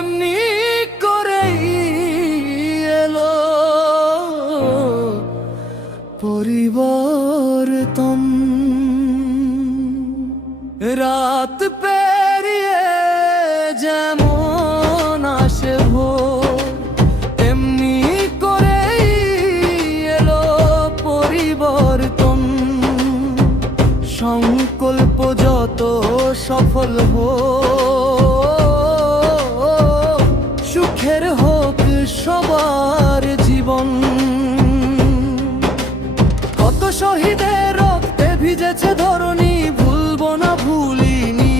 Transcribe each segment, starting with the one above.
এমনি করেই এলো পরিবর্তন। রাত পেরিয়ে যেমন আসে ভোর, এমনি করেই এলো পরিবর্তন। সংকল্প যত সফল হোক, সুখের হোক সবার জীবন। কত শহীদের রক্তে ভিজেছে ধরণী, ভুলবো না ভুলিনি।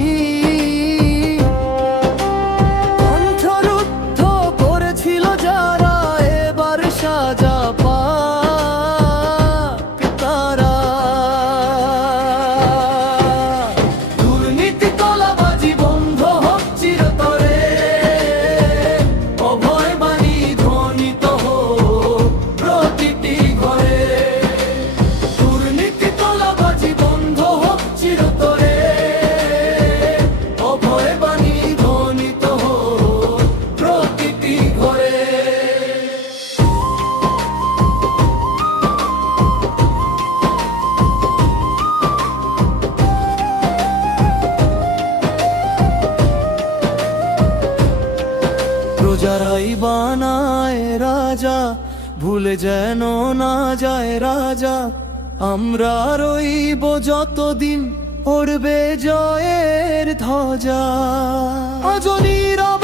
কণ্ঠরুদ্ধ করেছিল যারা, এবার সাজা পাক তারা। দুর্নীতি তোলাবাজি বন্ধ হোক চিরতরে, অভয় বাণী ধ্বনিত হোক প্রতিটি ঘরে। দুর্নীতি তোলাবাজি বন্ধ হোক চিরতরে, অভয় বাণী ধ্বনিত হোক প্রতিটি ঘরে। প্রজারাই বানায় রাজা, ভুলে যেন না যায় রাজা। আমরা রইব যতদিন, উড়বে জয়ের ধ্বজা। আজ নীরব